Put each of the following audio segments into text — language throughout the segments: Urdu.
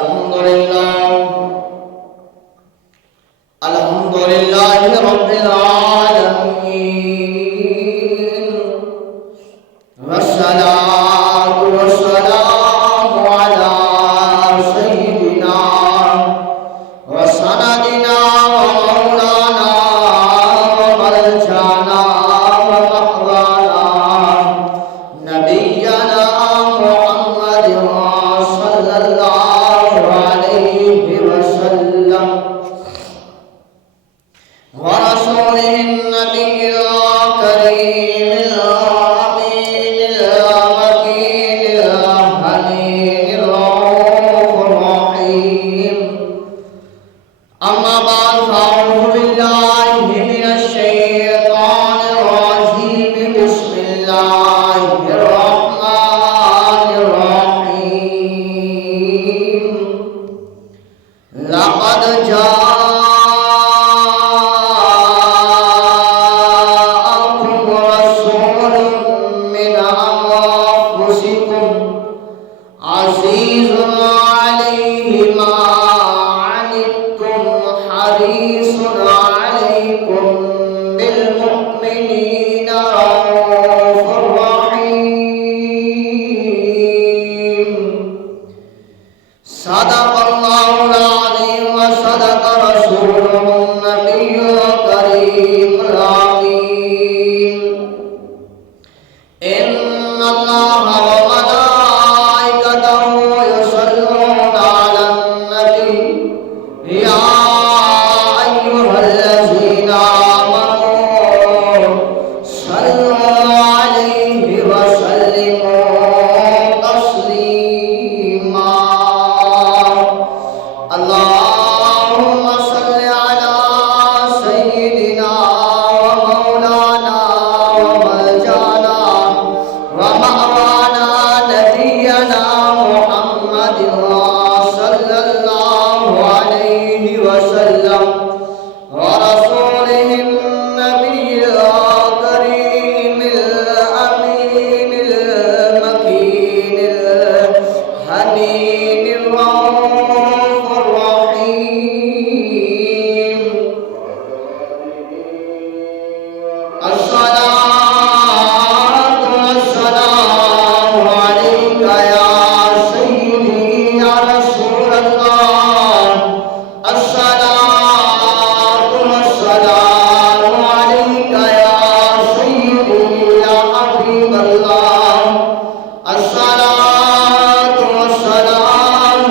الحمد لله رب العالمين والصلاة والسلام على سيدنا وسندنا ومولانا وملجانا ومحوانا نبينا محمد صلى الله عليه وسلم ورسوله النبي الكريم الأمين المكين الحنين الرؤوف الرحيم أما بعد فأعوذ بالله من الشيطان الرجيم بسم الله الرحمن الرحيم لقد جاءكم رسول من أنفسكم عزيز عليه ما عنتم حريص عليكم بالمؤمنين رؤوف رحيم صدق الله العظيم وصدق رسوله النبي الكريم الأمين إن الله وملائكته يصلون على النبي يا أيها الذين آمنوا صلوا عليه وسلموا تسليما اللهم صل على سيدنا ومولانا وملجانا ومأوانا نبينا محمد صلى الله عليه وسلم ورسوله النبي الكريم الأمين المكين الحنين الرؤوف الرحيم الصلاة والسلام عليك يا سيدي يا رسول الله الصلاة والسلام عليك يا سيدي يا حبيب الله الصلاة والسلام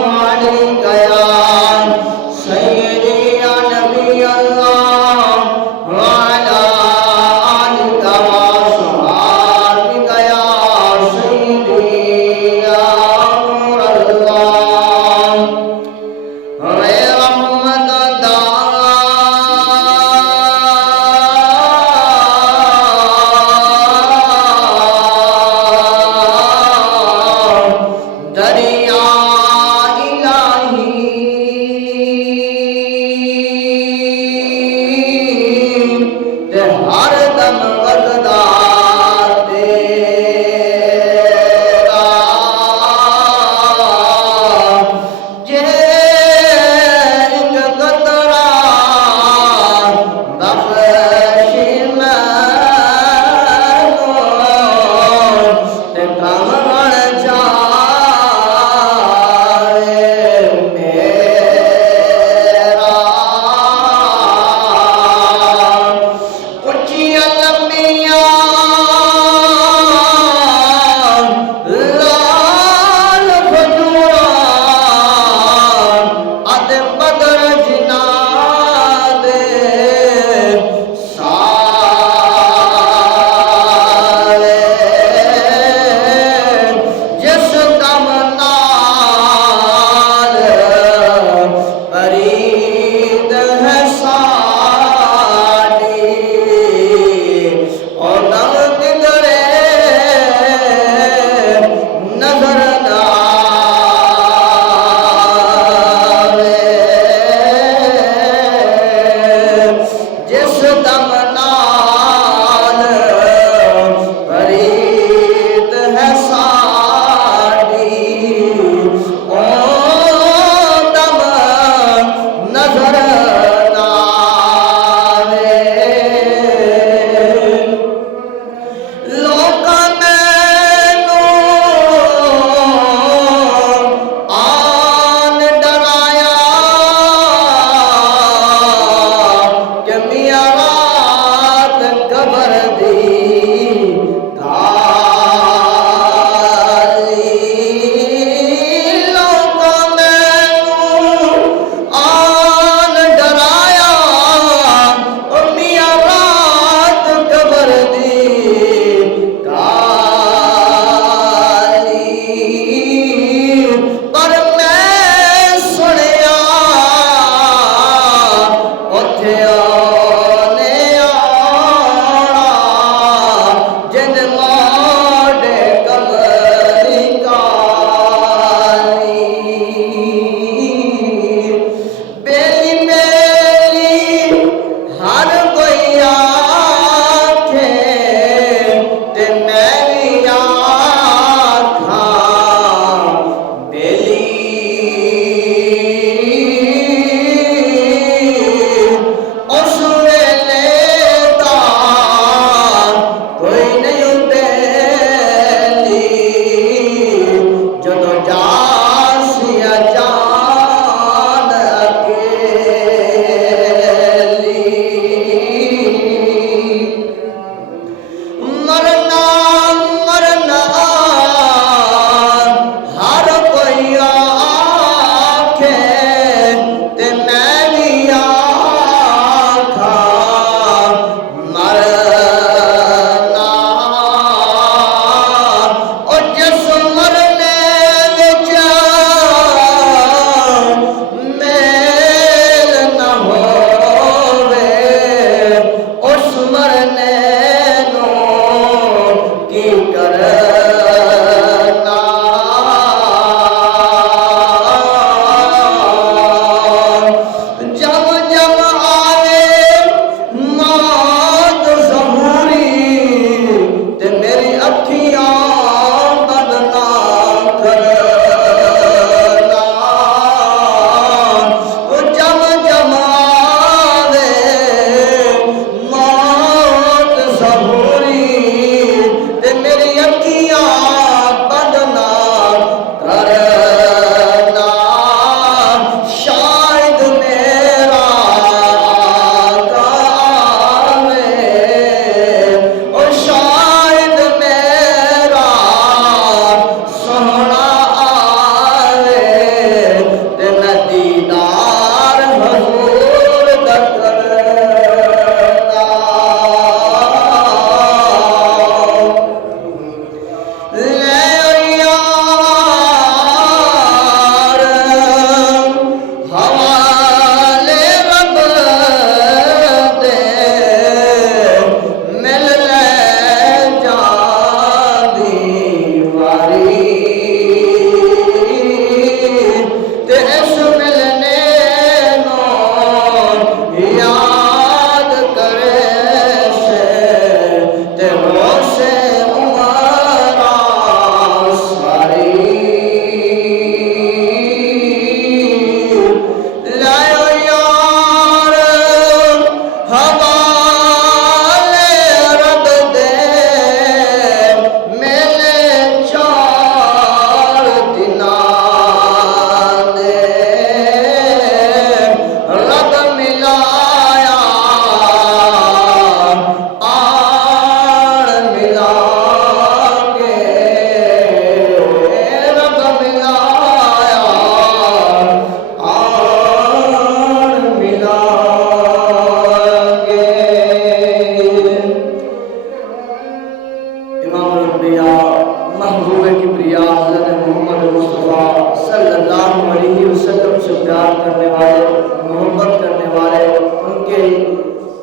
صلی اللہ علیہ وسلم سے پیار کرنے والے، محبت کرنے والے، ان کے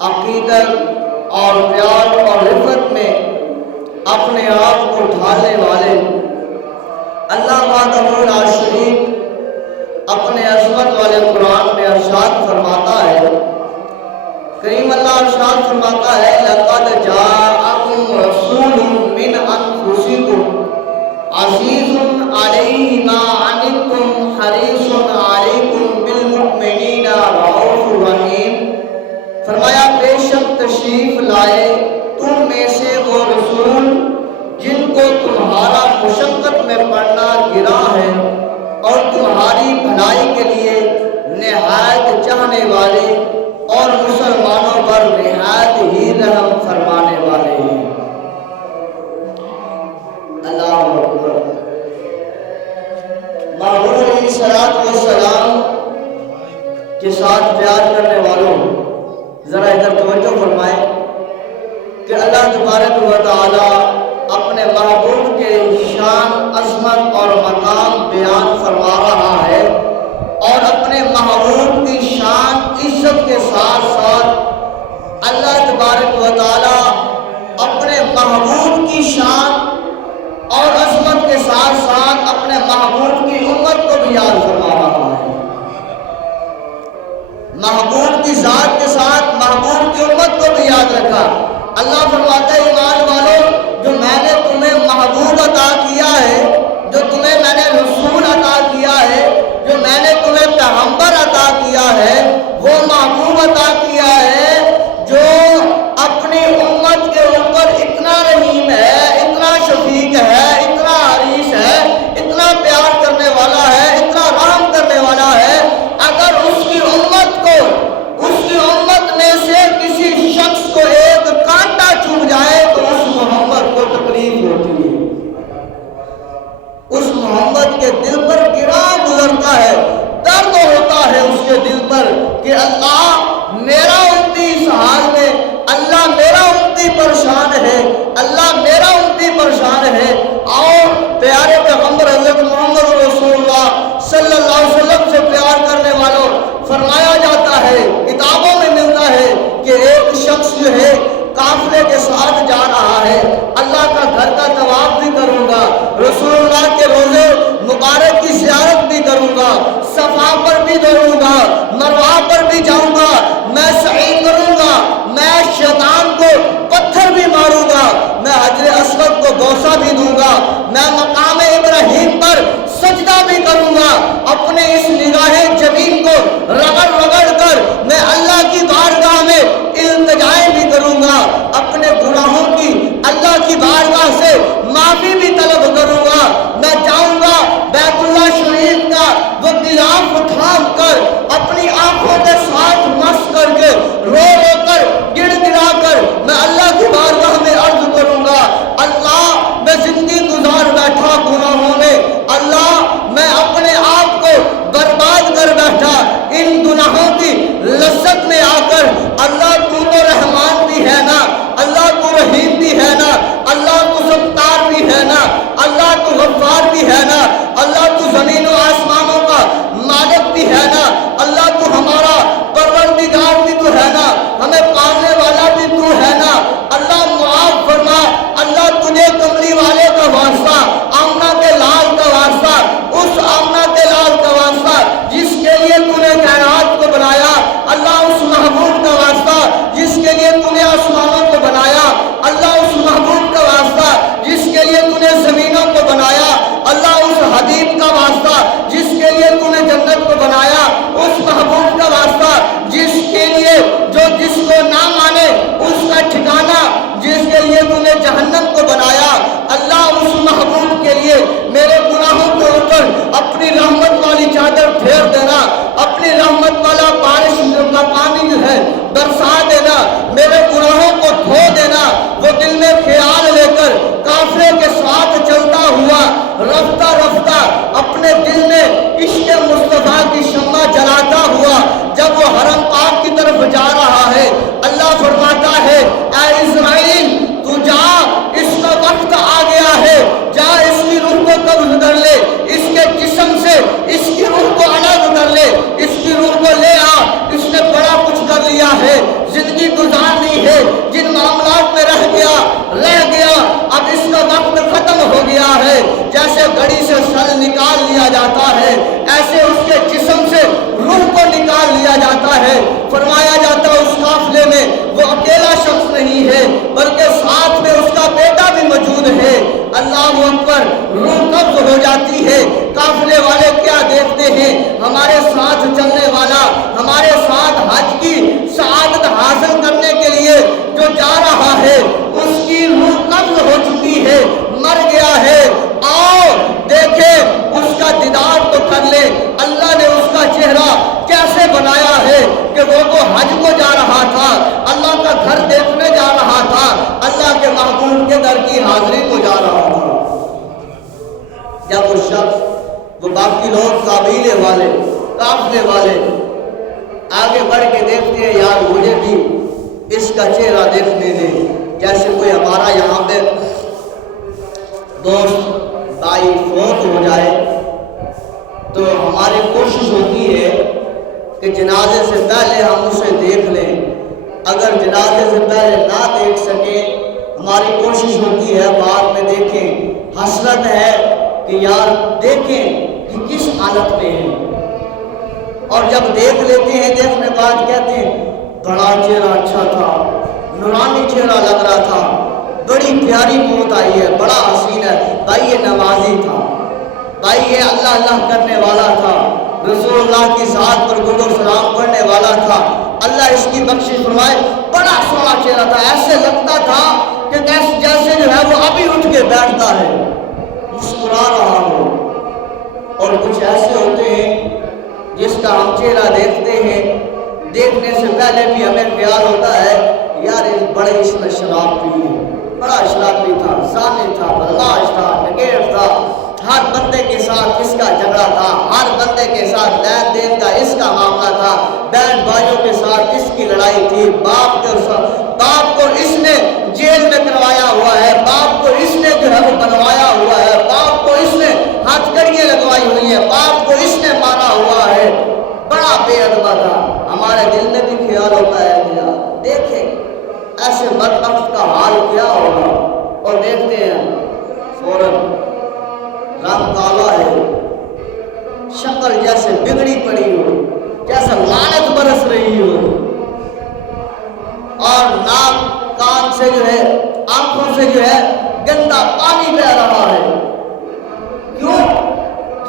عقیدت اور پیار اور رفت میں اپنے آپ کو ڈھالنے والے، اللہ وحدہ لا شریک اپنے عظمت والے قرآن میں ارشاد فرماتا ہے، کریم اللہ ارشاد فرماتا ہے لَقَدْ جَاءَكُمْ رَسُولٌ مِّنْ أَنفُسِكُمْ عَزِيزٌ عَلَيْهِ مَا عَنِتُّمْ حَرِيصٌ عَلَيْكُمْ بِالْمُؤْمِنِينَ رَءُوفٌ رَحِيمٌ۔ فرمایا بے شک تشریف لائے تم میں سے وہ رسول جن کو تمہارا مشقت میں پڑنا گرا ہے اور تمہاری بھلائی کے لیے نہایت چاہنے والے اور مسلمانوں پر نہایت ہی رحم فرمانے والے ہیں۔ اللہ اکبر۔ محمود علیہ السلام کے ساتھ پیار کرنے والوں ذرا ادھر توجہ فرمائیں کہ اللہ تبارک و تعالی اپنے محبوب کے شان، عظمت اور مقام بیان فرما رہا ہے، اور اپنے محبوب کی شان، عزت کے ساتھ ساتھ اللہ تبارک و تعالی اپنے محبوب کی شان اور عظمت کے ساتھ ساتھ اپنے محبوب کی امت کو بھی یاد فرما رہا ہے۔ محبوب کی ذات کے ساتھ محبوب کی امت کو بھی یاد رکھا۔ اللہ فرماتا ہے ایمان والو، جو میں نے تمہیں محبوب عطا کیا ہے، جو تمہیں میں نے رسول عطا کیا ہے، جو میں نے تمہیں پیغمبر عطا کیا ہے، وہ محبوب عطا کیا ہے جو اپنی امت کے اوپر اتنا رحیم ہے، اتنا شفیق ہے، اتنا حریص ہے، اتنا پیار کرنے والا ہے، اتنا رحم کرنے والا ہے۔ اگر اس کی امت میں سے کسی شخص کو ایک کانٹا چبھ جائے تو اس محمد کو تکلیف ہوتی ہے، اس محمد کے دل پر گرا گزرتا ہے، درد ہوتا ہے اس کے دل پر کہ اللہ میرا امتی اس حال میں، اللہ میرا امتی پریشان ہے، اللہ میرا امتی پریشان ہے۔ اور پیارے پیغمبر حضرت محمد رسول اللہ صلی اللہ علیہ وسلم سے پیار کرنے والوں فرمایا جاتا ہے، کتابوں میں ملتا ہے کہ ایک شخص جو ہے قافلے کے ساتھ جا رہا ہے، اللہ کا گھر کا طواف بھی کروں گا، رسول اللہ کے روزے مبارک کی زیارت بھی کروں گا، صفا پر بھی دوروں گا، مروہ پر بھی جاؤں گا، میں سعی کروں گا، میں شیطان کو پتھر بھی ماروں گا، میں حجر اسود کو بوسہ بھی دوں گا، میں مقام ابراہیم پر سجدہ بھی کروں گا، اپنے اس نگاہ جبین کو رگڑ رگڑ کر میں اللہ کی بارگاہ میں التجائیں بھی کروں گا، اپنے گناہوں کی اللہ کی بارگاہ سے معافی بھی طلب کروں گا، میں جاؤں گا بیت اللہ شریف کا وہ غلاف اٹھا کر اپنی آنکھوں کے ساتھ مس کر کے رو رو کر گڑ گڑا کر میں اللہ کی بارگاہ میں عرض کروں گا، اللہ میں زندگی گزار بیٹھا گناہوں میں، اللہ میں اپنے آپ کو برباد کر بیٹھا ان گناہوں کی لذت میں آ کر، اللہ تو رحمان بھی ہے نا، اللہ تو رحیم بھی ہے نا، اللہ تو ستار بھی ہے نا، اللہ تو غفار بھی ہے نا، اللہ تو زمین و آسمانوں کا مالک بھی ہے نا، اللہ تو ہمارا پروردگار بھی تو ہے نا، ہمیں پالنے والا بھی تو ہے نا، اللہ معاف فرما، اللہ تجھے کملی والے کا واسطہ، آمنہ کے لال کا واسطہ، اس آمنہ کے لال کا واسطہ جس کے لیے تو نے کائنات کو بنایا، اللہ اس محبوب کا واسطہ جس کے لیے تو نے آسمانوں کو بنایا، اللہ اس محبوب کا واسطہ جس کے لیے تو نے زمینوں کو بنایا، اللہ اس حبیب کا واسطہ جس کے لیے تو نے جنت کو بنایا، اس محبوب کا واسطہ جس کے لیے جس کو نہ مانے اس کا ٹھکانہ جس کے لیے تو نے جہنم کو بنایا، اللہ اس محبوب کے لیے میرے گناہوں کے اوپر اپنی رحمت والی چادر پھیر دینا، اپنی رحمت والا بارش کا پانی جو ہے برسا دینا، میرے گناہوں کو دھو دینا۔ وہ دل میں خیال لے کر قافلے کے ساتھ چلتا ہوا رفتہ رفتہ اپنے دل میں عشق مصطفیٰ کی شمع جلاتا ہوا جب وہ حرم پاک کی طرف جا رہا ہے، اللہ فرماتا ہے اے اسرائیل تو جا، اس کا وقت آ گیا ہے، جا اس کی روح کو قبض کر لے، اس کے جسم سے اللہ نے اس کا چہرہ کیسے بنایا ہے کہ وہ تو حج کو جا رہا تھا، اللہ کا گھر دیکھنے جا رہا تھا، اللہ کے محبوب کے در کی حاضری کو جا رہا تھا۔ جب وہ شخص، وہ باقی لوگ قبیلے والے، قافلے والے آگے بڑھ کے دیکھتے ہیں، یار مجھے بھی اس کا چہرہ دیکھنے دیں۔ جیسے کوئی ہمارا یہاں پہ دوست بھائی فوت ہو جائے تو ہماری کوشش ہوتی ہے کہ جنازے سے پہلے ہم اسے دیکھ لیں، اگر جنازے سے پہلے نہ دیکھ سکیں ہماری کوشش ہوتی ہے بعد میں دیکھیں۔ حسرت ہے کہ یار دیکھیں کہ کس حالت میں ہے، اور جب دیکھ لیتے ہیں دیکھنے بعد کہتے ہیں بڑا چہرہ اچھا تھا، نورانی چہرہ لگ رہا تھا، بڑی پیاری موت آئی ہے، بڑا حسین ہے، بھائی یہ نمازی تھا، بھائی یہ اللہ اللہ کرنے والا تھا، رسول اللہ کی ذات پر درود و سلام پڑھنے والا تھا، اللہ اس کی بخشش فرمائے، بڑا سونا چہرہ تھا، ایسے لگتا تھا کہ جیسے جو ہے وہ ابھی اٹھ کے بیٹھتا ہے، مسکرا رہا ہو۔ اور کچھ ایسے ہوتے ہیں جس کا ہم چہرہ دیکھتے ہیں، دیکھنے سے پہلے بھی ہمیں خیال ہوتا ہے یار بڑے اس میں شراب پی ہے، بڑا شرابی تھا، زانی تھا، بدماش تھا، ڈکیٹ تھا، ہر بندے کے ساتھ اس کا جھگڑا تھا، ہر بندے کے ساتھ لین دین کا اس کا معاملہ تھا، بہن بھائیوں کے ساتھ اس کی لڑائی تھی، باپ کو اس نے جیل میں کروایا ہوا ہے، باپ کو اس نے جو ہے وہ بنوایا ہوا ہے، باپ کو اس نے ہاتھ کڑیاں لگوائی ہوئی ہیں، باپ کو اس نے مارا ہوا ہے، بڑا بے ادبا تھا۔ ہمارے دل میں بھی خیال ہوتا ہے کہ یار دیکھیں ایسے بدبخت کا حال کیا ہوگا، اور دیکھتے ہیں فوراً رنگ کالا ہے، شکل جیسے بگڑی پڑی ہو، جیسے لعنت برس رہی ہو، اور ناک کان سے جو ہے آنکھوں سے جو ہے گندا پانی بہ رہا ہے۔ کیوں؟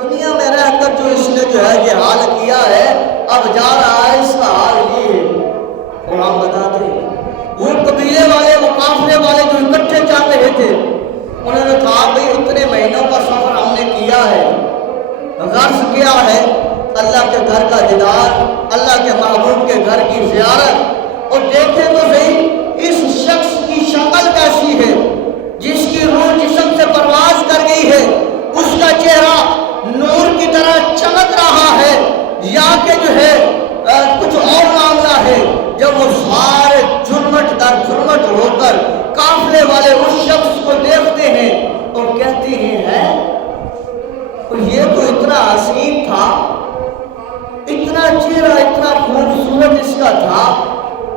دنیا میں رہ کر جو اس نے جو ہے یہ حال کیا ہے، اب جا رہا ہے اس کا حال یہ ہے۔ اور ہم بتاتے ہیں وہ قبیلے والے، وہ قافلے والے جو اکٹھے چل رہے تھے، انہوں نے کہا بھئی اتنے مہینوں کا سفر ہم نے کیا ہے، غرض کیا ہے اللہ کے گھر کا دیدار، اللہ کے محبوب کے گھر کی زیارت، اور دیکھیں تو صحیح اس شخص کی شکل کیسی ہے، جس کی روح جسم سے پرواز کر گئی ہے، اس کا چہرہ نور کی طرح چمک رہا ہے، یا کہ جو ہے کچھ اور معاملہ ہے۔ جب وہ سارے جھرمٹ در جھرمٹ ہو کر قافلے والے اس شخص کو دیکھتے ہیں اور کہتے ہیں یہ تو اتنا حسین تھا، اتنا چہرہ اتنا خوبصورت اس کا تھا،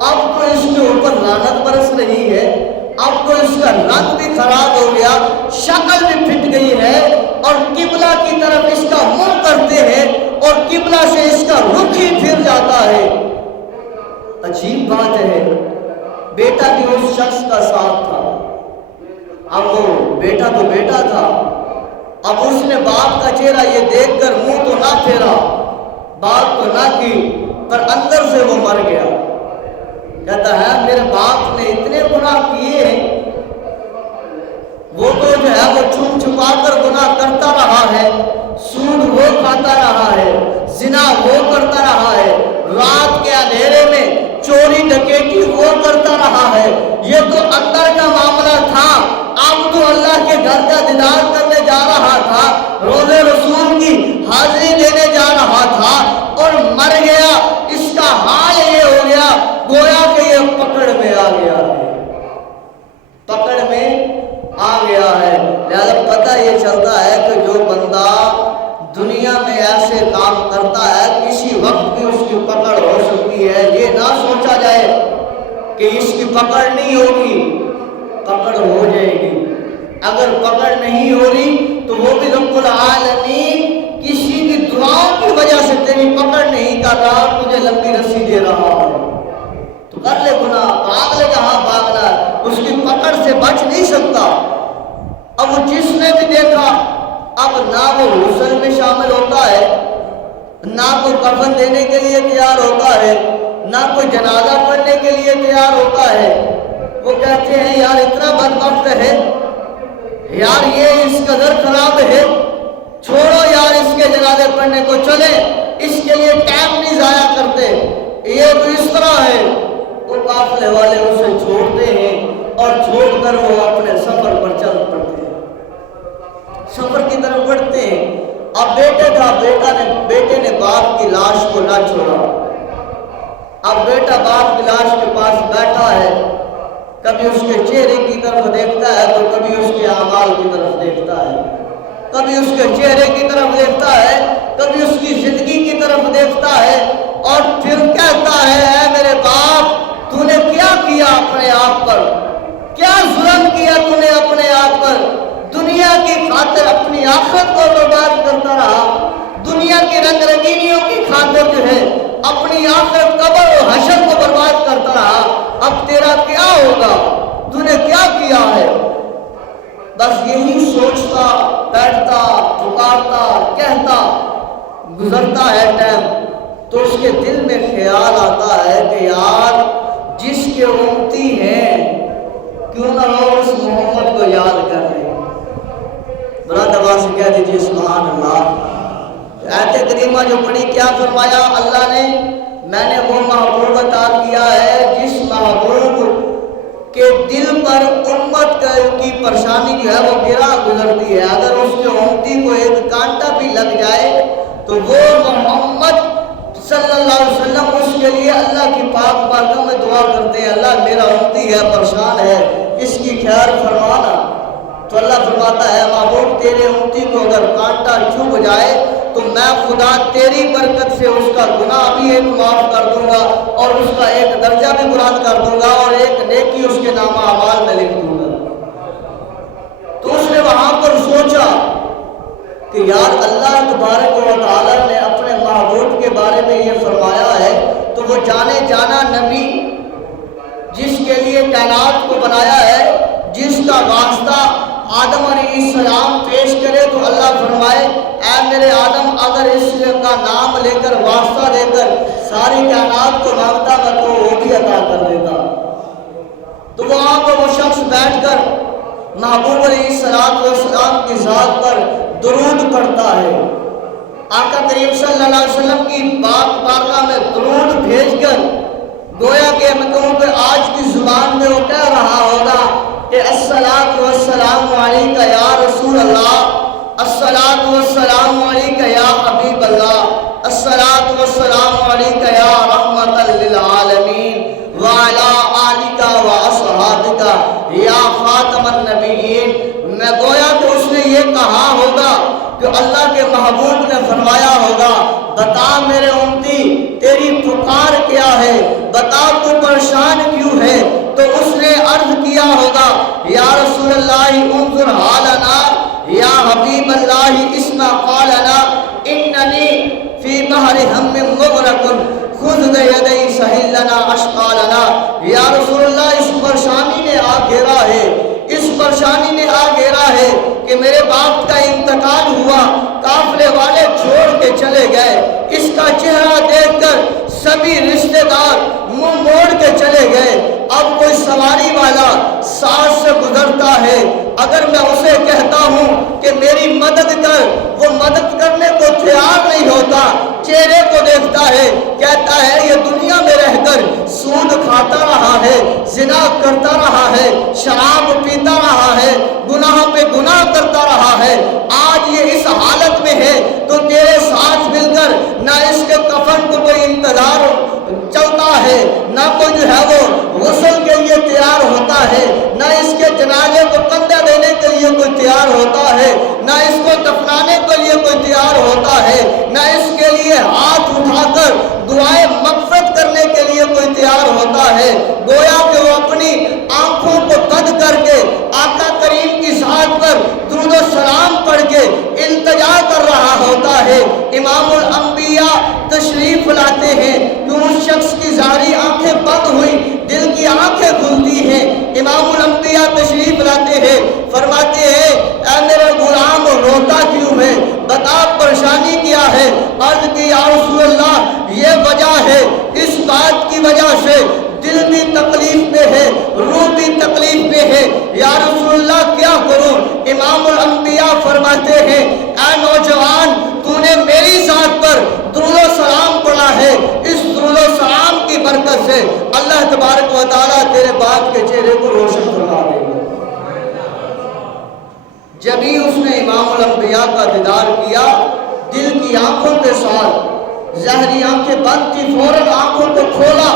اب تو اس کے اوپر لعنت برس رہی ہے، اب تو اس کا رنگ بھی خراب ہو گیا، شکل بھی پھٹ گئی ہے، اور قبلہ کی طرف اس کا منہ کرتے ہیں اور قبلہ سے اس کا رخ ہی پھر جاتا ہے۔ عجیب بات ہے، بیٹا بھی اس شخص کا ساتھ تھا، اب وہ بیٹا تو بیٹا تھا، اب اس نے باپ کا چہرہ یہ دیکھ کر منہ تو نہ پھیرا، بات تو نہ کی، پر اندر سے وہ مر گیا۔ کہتا ہے میرے باپ نے اتنے گناہ کیے ہیں، وہ تو جو ہے وہ چھپ چھپا کر گناہ کرتا رہا ہے، سود وہ کھاتا رہا ہے، زنا وہ کرتا رہا ہے، رات کے اندھیرے میں چوری ڈکیٹی وہ کرتا رہا ہے، یہ تو اندر کا معاملہ تھا، اب تو اللہ کے گھر کا دیدار کرنے جا رہا تھا، روزے رسول کی حاضری دینے جا رہا تھا، اور مر گیا۔ اس کا حال یہ ہو گیا گویا کہ یہ پکڑ میں آ گیا ہے، پکڑ میں آ گیا ہے۔ لہذا پتہ یہ چلتا ہے کہ جو بندہ دنیا میں ایسے کام کرتا ہے کسی وقت بھی اس کی پکڑ ہو سکتی ہے، یہ نہ سوچا جائے کہ اس کی پکڑ نہیں ہوگی، پکڑ ہو جائے گی۔ اگر پکڑ نہیں ہو رہی تو وہ بھی رب العالمین کسی کی دعاؤں کی وجہ سے تیری پکڑ نہیں کر رہا، تجھے لمبی رسی دے رہا ہے، تو کر لے گناہ، بھاگ لے جہاں بھاگنا ہے، اس کی پکڑ سے بچ نہیں سکتا۔ اب جس نے بھی دیکھا اب نہ وہ غسل میں شامل ہوتا ہے، نہ کوئی کفن دینے کے لیے تیار ہوتا ہے، نہ کوئی جنازہ پڑھنے کے لیے تیار ہوتا ہے۔ وہ کہتے ہیں یار اتنا بدبخت ہے، یار یہ اس قدر خراب ہے چھوڑو یار اس کے جنازے پڑھنے کو، چلے اس کے لیے ٹائم نہیں ضائع کرتے، یہ تو اس طرح ہے۔ وہ قافلے والے اسے چھوڑتے ہیں اور چھوڑ کر وہ اپنے سفر پر چل پڑتے ہیں، سفر کی طرف بڑھتے ہیں۔ اب بیٹے نے باپ کی لاش کو نہ چھوڑا، اب بیٹا باپ کی لاش کے پاس بیٹھا ہے، کبھی اس کے چہرے کی طرف دیکھتا ہے تو کبھی اس کے اعمال کی طرف دیکھتا ہے، کبھی اس کے چہرے کی طرف دیکھتا ہے، کبھی اس کی زندگی کی طرف دیکھتا ہے، اور پھر کہتا ہے اے میرے باپ تو نے کیا کیا اپنے آپ پر، کیا ظلم کیا تو نے اپنے آپ پر، دنیا کی خاطر اپنی آخرت کو برباد کرتا رہا، دنیا کی رنگ رنگینیوں کی خاطر جو ہے اپنی آخرت قبر و حشر کو برباد کرتا رہا، اب تیرا کیا ہوگا، تو نے کیا کیا ہے؟ بس یہی سوچتا بیٹھتا پکارتا کہتا، گزرتا ہے ٹائم تو اس کے دل میں خیال آتا ہے کہ یار جس کے امتی ہیں کیوں نہ لوگ اس محمد کو یاد کر لیں۔ براد آواز سے کہہ دیجیے سبحان اللہ۔ آیت کریمہ جو پڑھی کیا فرمایا اللہ نے، میں نے وہ محبوب عطا کیا ہے جس محبوب کہ دل پر امت کی پریشانی جو ہے وہ گرا گزرتی ہے، اگر اس کے امتی کو ایک کانٹا بھی لگ جائے تو وہ محمد صلی اللہ علیہ وسلم اس کے لیے اللہ کی پاک بارگاہ میں دعا کرتے ہیں، اللہ میرا امتی ہے پریشان ہے اس کی خیر فرمانا، تو اللہ فرماتا ہے محبوب تیرے امتی کو اگر کانٹا چبھ جائے تو میں خدا تیری برکت سے اس کا گناہ بھی ایک معاف کر دوں گا اور اس کا ایک درجہ بھی بلند کر دوں گا اور ایک نیکی اس کے نامہ اعمال میں لکھ دوں گا۔ تو اس نے وہاں پر سوچا کہ یار اللہ تبارک و تعالی نے اپنے محبوب کے بارے میں یہ فرمایا ہے تو وہ جانے جانا نبی جس کے لیے کائنات کو بنایا ہے، جس کا واسطہ آدم علیہ السلام پیش کرے تو اللہ فرمائے اے میرے آدم اگر اس کا نام لے کر واسطہ دے کر ساری کائنات کو مانگتا میں تو وہ بھی عطا کر دیتا۔ تو وہاں پر وہ شخص بیٹھ کر محبوب علیہ السلام کی ذات پر درود پڑھتا ہے، آقا کریم صلی اللہ علیہ وسلم کی پاک بارگاہ میں درود بھیج کر گویا کہ میں کہوں کہ آج کی زبان میں وہ کہہ رہا ہوگا کہ الصلاۃ والسلام علیک یا رسول اللہ، الصلاۃ والسلام علیک یا حبیب اللہ، الصلاۃ والسلام علیک یا رحمت للعالمین وعلی آلک واصحابک یا خاتم النبیین۔ میں گویا کہ اس نے یہ کہا ہوگا کہ اللہ کے محبوب نے فرمایا ہوگا بتا میرے امتی تیری پکار کیا ہے، بتا تو پریشان کیوں ہے، تو اس نے عرض کیا ہوگا یا رسول اللہ انظر حالنا، یا حبیب اللہ اسمع قالنا، اننی فی بحر ہم مغرق خذ بیدی سہل لنا اشقالنا۔ یا رسول اللہ اس پریشانی نے آ گھیرا ہے، اس پریشانی نے آ گھیرا ہے کہ میرے باپ کا انتقال ہوا، قافلے والے چھوڑ کے چلے گئے، اس کا چہرہ دیکھ کر سبھی رشتہ دار منہ موڑ کے چلے گئے، اب کوئی سواری والا ساتھ سے گزرتا ہے، اگر میں اسے کہتا ہوں کہ میری مدد کر، وہ مدد کرنے کو تیار نہیں ہوتا، چہرے کو دیکھتا ہے کہتا ہے یہ دنیا میں رہ کر سود کھاتا رہا ہے، زنا کرتا رہا ہے، شراب پیتا رہا ہے، گناہ پہ گناہ کرتا رہا ہے، آج یہ اس حالت میں ہے تو تیرے ساتھ مل کر نہ اس کے کفن کو کوئی انتظار چلتا ہے، نہ کوئی جو ہے وہ غسل کے لیے تیار ہوتا ہے، نہ اس کے جنازے کو کندھا دینے کے لیے کوئی تیار ہوتا ہے، نہ اس کو دفنانے کے لیے کوئی تیار ہوتا ہے، نہ اس کے لیے ہاتھ اٹھا کر دعائیں مغفرت کرنے کے لیے کوئی تیار ہوتا ہے، گویا کہ وہ اپنی آنکھوں کو بند کر کے آقا کریم کی ذات پر درود و سلام پڑھ کے التجا کر رہا ہوتا ہے۔ امام الانبیاء تشریف لاتے ہیں کہ اس شخص کی ظاہری آنکھیں بند ہوئی، دل کی آنکھیں کھلتی ہیں، امام الانبیاء تشریف لاتے ہیں، فرماتے ہیں اے میرے غلام روتا کیوں ہے، بتا پریشانی کیا ہے، عرض کی یا رسول اللہ یہ وجہ ہے، اس بات کی وجہ سے دل بھی تکلیف میں ہے، روح بھی تکلیف میں ہے، یا رسول اللہ کیا کروں؟ امام الانبیاء فرماتے ہیں اے نوجوان، تو نے میری ذات پر درود و سلام پڑھا ہے، اس درود و سلام کی برکت سے اللہ تبارک و تعالیٰ تیرے باپ کے چہرے کو روشن فرما دے گا۔ جبھی اس نے امام الانبیاء کا دیدار کیا، دل کی آنکھوں کے ساتھ، ظاہری آنکھیں بند تھی، فوراً آنکھوں کو کھولا،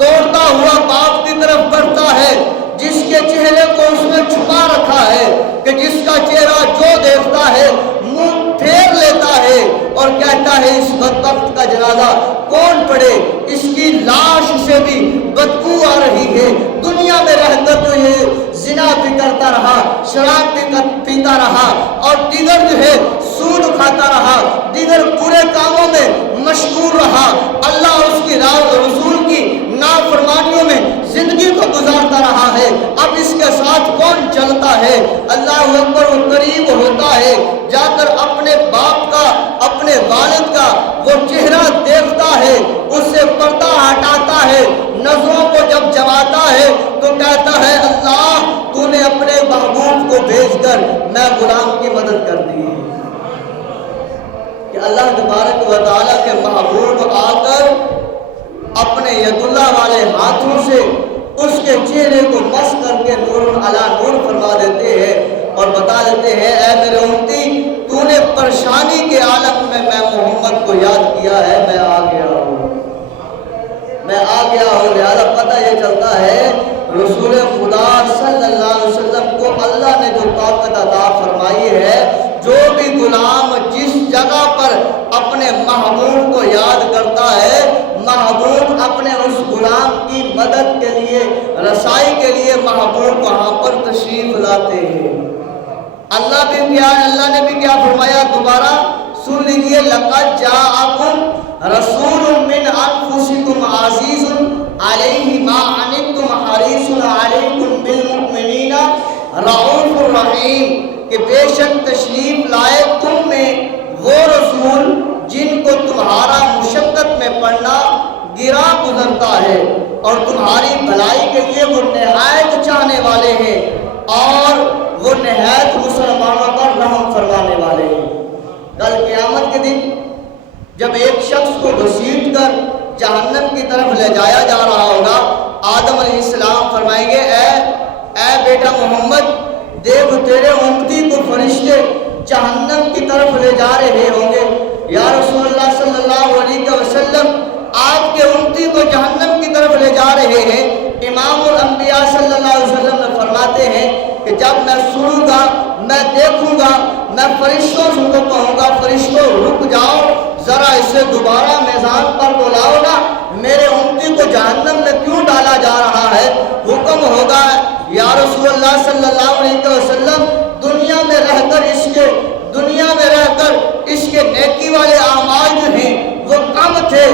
دوڑتا ہوا باپ کی طرف بڑھتا ہے جس کے چہرے کو اس نے چھپا رکھا ہے، کہ جس کا چہرہ جو دیکھتا ہے منہ پھیر لیتا ہے اور کہتا ہے اس بدبخت کا جنازہ کون پڑے، اس کی لاش سے بھی بدبو آ رہی ہے، دنیا میں رہ کر تو یہ زنا بھی کرتا رہا، شراب بھی پیتا رہا اور دیگر جو ہے سود کھاتا رہا، دیگر برے کاموں میں مشغول رہا، اللہ اور اس کی راہ رسول کی نافرمانیوں میں زندگی کو گزارتا رہا ہے، اب اس کے ساتھ کون چلتا ہے؟ اللہ اکبر، وہ قریب ہوتا ہے، جا کر اپنے باپ کا، اپنے والد کا وہ چہرہ دیکھتا ہے، اس سے پردہ ہٹاتا ہے، نظروں کو جب جماتا ہے تو کہتا ہے اللہ تو نے اپنے محبوب کو بھیج کر میں غلام کی مدد کر دی ہے۔ کہ اللہ تبارک و تعالیٰ کے محبوب آ کر اپنے ید اللہ والے ہاتھوں سے اس کے چہرے کو مس کر کے نور علی نور فرما دیتے ہیں اور بتا دیتے ہیں اے میرے امتی، تو نے پریشانی کے عالم میں محمد کو یاد کیا ہے، میں آ گیا ہوں، میں آ گیا ہوں۔ لہذا پتہ یہ چلتا ہے رسول خدا صلی اللہ علیہ وسلم کو اللہ نے جو طاقت عطا فرمائی ہے، جو بھی غلام جس جگہ پر اپنے محبوب کو یاد کرتا ہے، محبوب اپنے اس غلام کی مدد کے لیے، رسائی کے لیے محبوب وہاں پر تشریف لاتے ہیں۔ اللہ نے بھی کیا فرمایا؟ دوبارہ سن لیجیے، لقد جاءکم رسول من انفسکم عزیز علیہ ما عنتم حریص علیکم بالمؤمنین رؤوف الرحیم، کہ بے شک تشریف لائے تم میں وہ رسول جن کو تمہارا مشقت میں پڑنا گرا گزرتا ہے اور تمہاری بھلائی کے لیے وہ نہایت چاہنے والے ہیں اور وہ نہایت مسلمانوں پر رحم فرمانے والے ہیں۔ کل قیامت کے دن جب ایک شخص کو گھسیٹ کر جہنم کی طرف لے جایا جا رہا ہوگا، آدم علیہ السلام فرمائیں گے اے بیٹا محمد، دیکھ تیرے امتی کو فرشتے جہنم کی طرف لے جا رہے ہوں گے۔ یا رسول اللہ صلی اللہ علیہ وسلم، آپ کے امتی کو جہنم کی طرف لے جا رہے ہیں۔ امام الانبیاء صلی اللہ علیہ وسلم نے فرماتے ہیں کہ جب میں سنوں گا، میں دیکھوں گا، میں فرشتوں کو کہوں گا فرشتوں رک جاؤ، ذرا اسے دوبارہ میزان پر بلاؤ نا، میرے امتی کو جہنم میں کیوں ڈالا جا رہا ہے؟ حکم ہوگا یا رسول اللہ صلی اللہ علیہ وسلم، دنیا میں رہ کر اس کے نیکی والے اعمال جو ہیں وہ کم تھے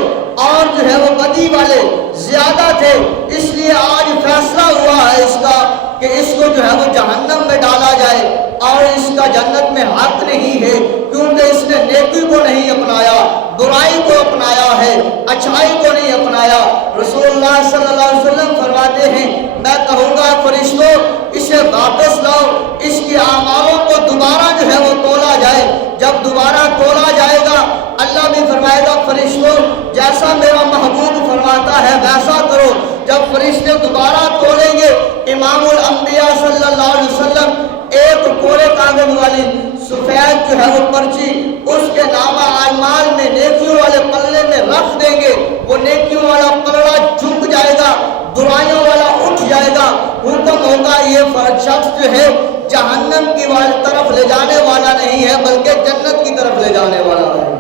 اور جو ہے وہ بدی والے زیادہ تھے، اس لیے آج فیصلہ ہوا ہے اس کا کہ اس کو جو ہے وہ جہنم میں ڈالا جائے اور اس کا جنت میں حق نہیں ہے، کیونکہ اس نے نیکی کو نہیں اپنایا، برائی کو اپنایا ہے، اچھائی کو نہیں اپنایا۔ رسول اللہ صلی اللہ علیہ وسلم فرماتے ہیں میں کہوں گا فرشتوں اسے واپس لاؤ، اس کے اعمالوں کو دوبارہ جو ہے وہ تولا جائے۔ جب دوبارہ تولا جائے گا اللہ بھی فرمائے گا فرشتوں جیسا میرا محبوب فرماتا ہے ویسا کرو۔ جب فرشتے دوبارہ تولیں گے، امام الانبیاء صلی اللہ علیہ وسلم ایک کورے کاغذ والی سفید جو ہے وہ پرچی اس کے نامہ اعمال میں نیکیوں والے پلڑے میں رکھ دیں گے، وہ نیکیوں والا پلڑا جھک جائے گا، برائیوں والا اٹھ جائے گا، حکم ہوگا یہ شخص جو ہے جہنم کی طرف لے جانے والا نہیں ہے بلکہ جنت کی طرف لے جانے والا ہے۔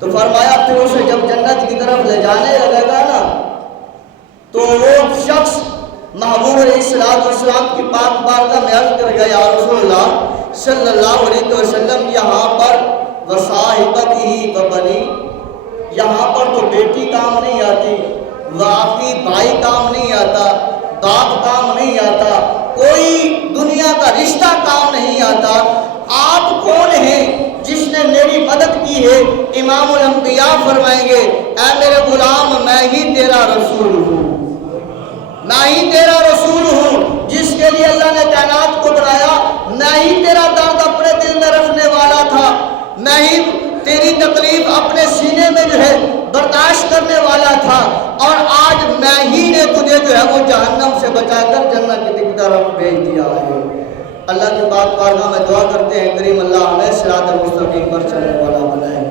تو فرمایا پھر اسے جب جنت کی طرف لے جانے لگے گا نا تو وہ شخص محبوب علیہ السلام کی پاک بارگاہ میں عرض کر گیا یا رسول اللہ صلی اللہ علیہ وسلم، یہاں پر وصاحبتہ وبنی، یہاں پر تو بیٹی کام نہیں آتی، واقعی بھائی کام نہیں آتا، باپ کام نہیں آتا، کوئی دنیا کا رشتہ کام نہیں آتا، آپ کون ہیں جس نے میری مدد کی ہے؟ امام الانبیاء فرمائیں گے اے میرے غلام میں ہی تیرا رسول ہوں، نہ ہی تیرا رسول ہوں جس کے لیے اللہ نے کائنات کو بنایا، نہ ہی تیرا درد اپنے دل میں رکھنے والا تھا، نہ ہی تیری تکلیف اپنے سینے میں جو ہے برداشت کرنے والا تھا، اور آج میں ہی نے تجھے جو ہے وہ جہنم سے بچا کر جنت کی طرف بھیج دیا ہے۔ اللہ کی بات بارگاہ میں دعا کرتے ہیں، کریم اللہ ہمیں صراط المستقیم پر چلنے والا بنائے۔